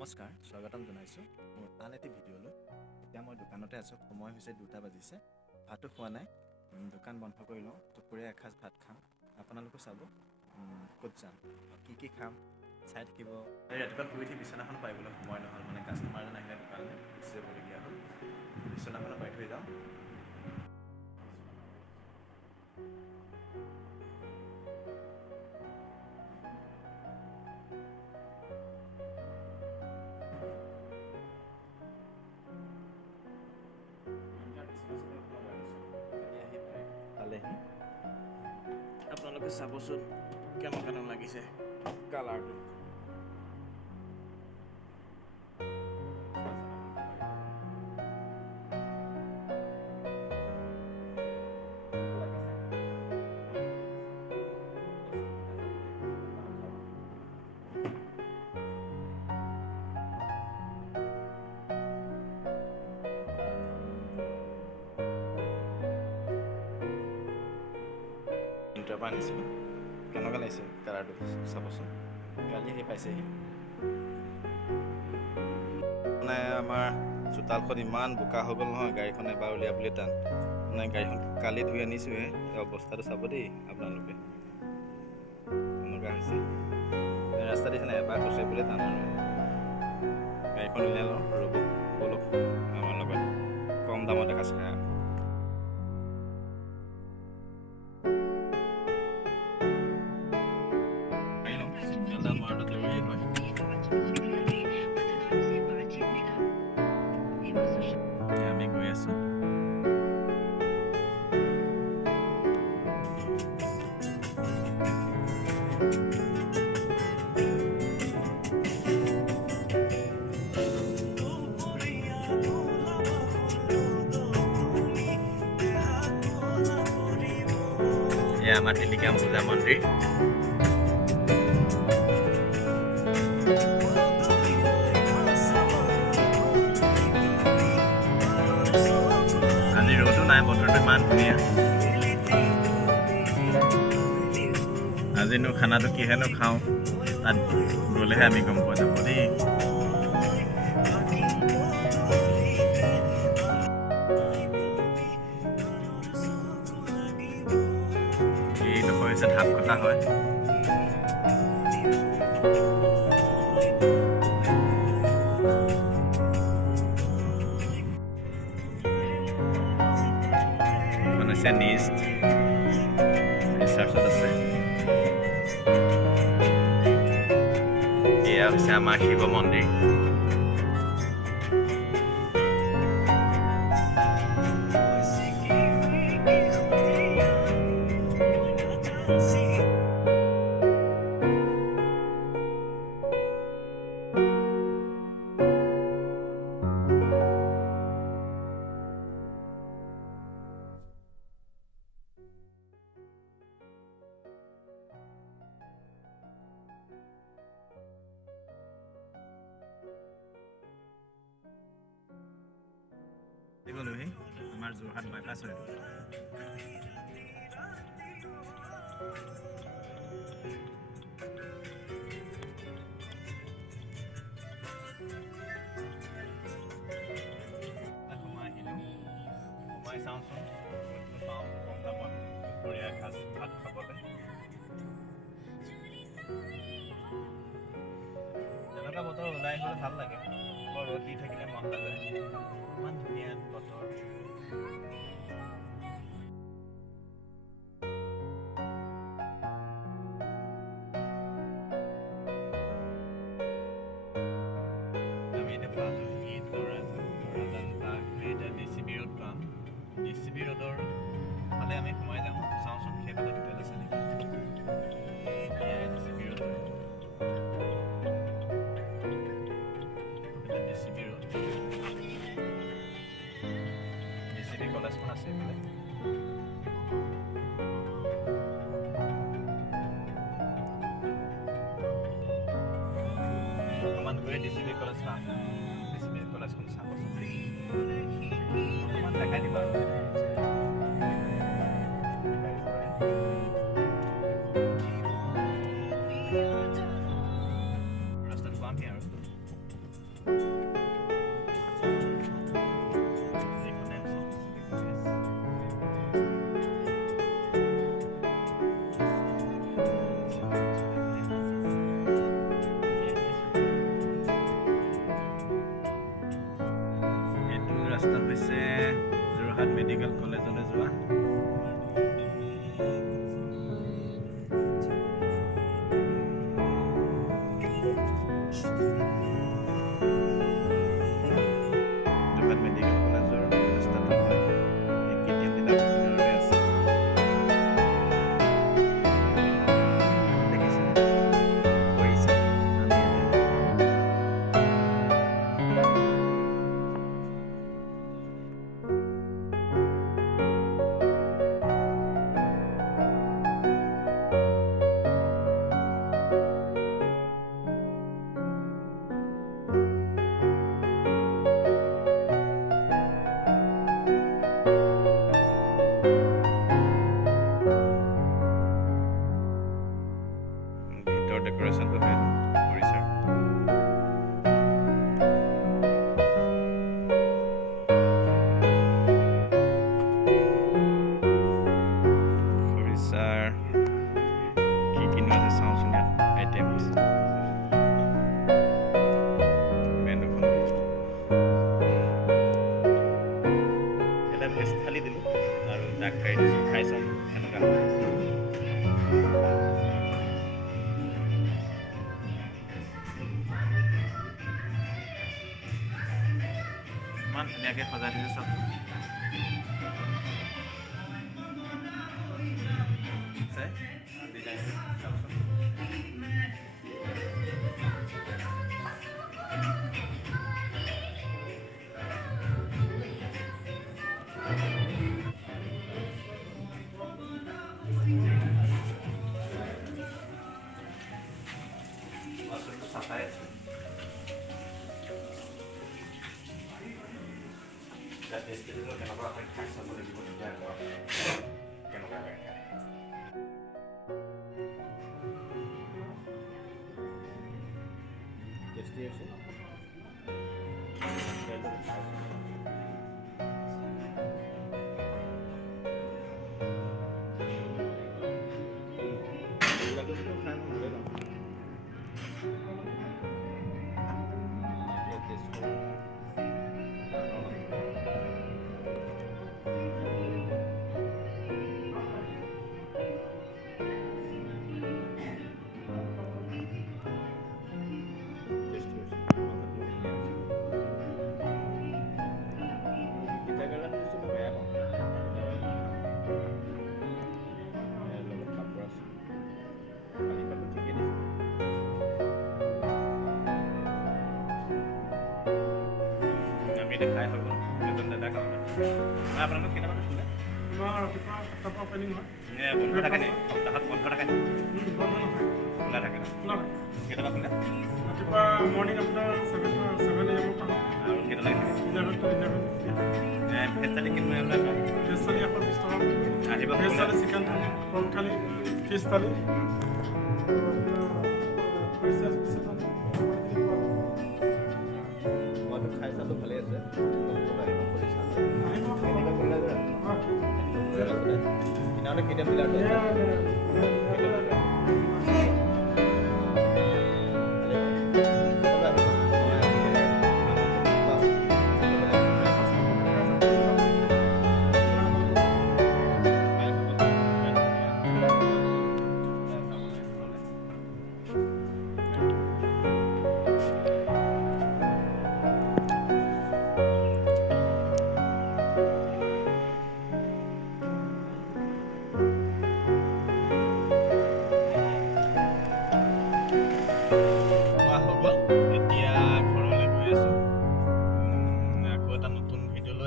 নমস্কাৰ, স্বাগতম জনাইছোঁ মোৰ আন এটি ভিডিঅ'লৈ। এতিয়া মই দোকানতে আছোঁ। সময় হৈছে 2টা বাজিছে। ভাতো খোৱা নাই, দোকান বন্ধ কৰি লওঁ। দুপৰীয়া এসাঁজ ভাত খাম। আপোনালোকে চাব ক'ত যাম, কি খাম চাই থাকিব। ৰাতিপুৱা শুই উঠি বিচনাখন পাৰিবলৈ সময় নহ'ল, মানে কাষ্টমাৰ এজন আহিলে দোকানলৈ গুচি যাবলগীয়া হ'ল। বিচনাখনো পাৰি থৈ যাওঁ। পালেহি আপোনালোকে চাবচোন কেনেকুৱা লাগিছে কালাৰটো। পৰা আনিছিলোঁ, কেনেকুৱা লাগিছে কালাৰটো চাবচোন। কালি আহি পাইছেহি। মানে আমাৰ চোতালখন ইমান বোকা হৈ গ'ল নহয়, গাড়ীখন এবাৰ উলিয়াবলৈ টান। মানে গাড়ীখন কালি ধুই আনিছোঁহে, অৱস্থাটো চাব দেই আপোনালোকে। এনেকুৱা হৈছে ৰাস্তা দিছে এবাৰ খচিবলৈ টান আৰু। গাড়ীখন উলিয়াই লওঁ, ৰ'ব ব'লক আমাৰ লগত কম দামতে কাচ খাই। আমি গৈ আছোঁ। এয়া আমাৰ টিলিকাম পূজা মন্দিৰ। আজি ৰ'দো নাই, বতৰটো ইমান ধুনীয়া। আজিনো খানাটো কিহেনো খাওঁ, তাত গ'লেহে আমি গম পোৱা যাব দেই। এইডোখৰ হৈছে ধাপ কটা হয়। ৰিচাৰ্চত আছে। এয়া হৈছে আমাৰ শিৱ মন্দিৰ। গ'লোহি আমাৰ যোৰহাট বাইপাছ হয়। সোমাই আহিলোঁ, সোমাই চাওঁচোন পাওঁ কম দামত দুপৰীয়া এসাঁজ ভাত খাবলৈ। তেনেকুৱা বতৰ ওলাই আহিলে ভাল লাগে। ৰ'দ দি থাকিলে মন নাযায়। ইমান ধুনীয়া বতৰ। আমি এতিয়া পালোহি এতিয়া DCB ৰোড পাম। DCB ৰোডৰ ফালে আমি সোমাই যাওঁ, চাওঁচোন সেইফালে হোটেল আছে নেকি। DCB road, DCB road, DCB কলেজখন আছে এইফালে। অকণমান গৈ DCB কলেজখন আছে। DCB কলেজখন চাবচোন, অকণমান দেখাই দিবা আৰু। ৰাস্তাটো পামহি আৰু। ৰাস্তা হৈছে যোৰহাট মেডিকেল কলেজলৈ যোৱা। যোৰহাট মেডিকেল কলেজৰ ৰাস্তাটো হয় এই KTM ডিলাৰ কিনাৰতে আছে। দেখিছেনে? খৰিচা ভিতৰ ডেকোৰেশ্যনটো হয় খৰিচাৰ। খৰিচাৰ কি কিনো আছে চাওঁচোন ইয়াত আইটেমছ। মেনুখন এটা ভেজ থালি দিলোঁ আৰু ডাক কাৰি দিছোঁ, খাই চাওঁ কেনেকুৱা হয়। ইমান ধুনীয়াকৈ সজাই দিছে চব। ডিজাইন চাওকচোন। বাছটো চাফাই আছে। টেষ্টি দিলেও কেনেকুৱা হয় খাই চাব লাগিব, তেতিয়া কেনেকুৱা হয় খাই। টেষ্টি আছে। দেখাই হৈ গ'ল এজন দাদা কাৰণে। আপোনালোক কেইটামান খোলে? ৰাতিপুৱা 7টাৰ পৰা অপেনিং হয়। বন্ধ থাকে নে? সপ্তাহত বন্ধ থাকে নে? বন্ধ নহয়, খোলা থাকে ন? খোলা থাকে। কেইটামান খোলে? ৰাতিপুৱা মৰ্ণিং আপোনাৰ 7 AM পৰা আৰু কেইটালৈকে থাকে? 11 to 11। ভেজ থালি কিমান আপোনাৰ? ভেজ থালি 120 টকা। আহিব ভেজ থালি, চিকেন থালি, পৰ্ক থালি, ফিছ থালি। মইতো খাই চালোঁ, ভালেই আছে। কিনাৰতে কেতিয়া মিলাৰটো আছে?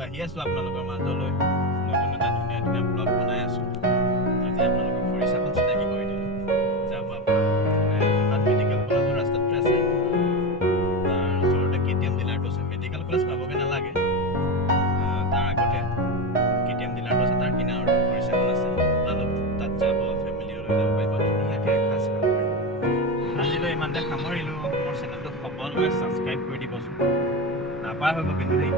আহি আছোঁ আপোনালোকৰ মাজলৈ, নতুন এটা ধুনীয়া ধুনীয়া ব্লগ বনাই আছোঁ। আজি আপোনালোকক খৰিচাখন চিনাকি কৰি দিলোঁ। যাব যোৰহাট মেডিকেল কলেজৰ ৰাস্তাটোতে আছে, তাৰ ওচৰতে KTM ডিলাৰটো আছে। মেডিকেল কলেজ পাবগৈ নালাগে, তাৰ আগতে KTM ডিলাৰটো আছে, তাৰ কিনাৰতে খৰিচাখন আছে। আপোনালোক তাত যাব, ফেমিলি লৈ যাব পাৰিব, ধুনীয়াকৈ এসাঁজ খাব পাৰিব। আজিলৈ ইমানতে সামৰিলোঁ। মোৰ চেনেলটো সকলোৱে ছাবস্ক্ৰাইব কৰি দিবচোন, নাপাহৰিব কিন্তু দেই।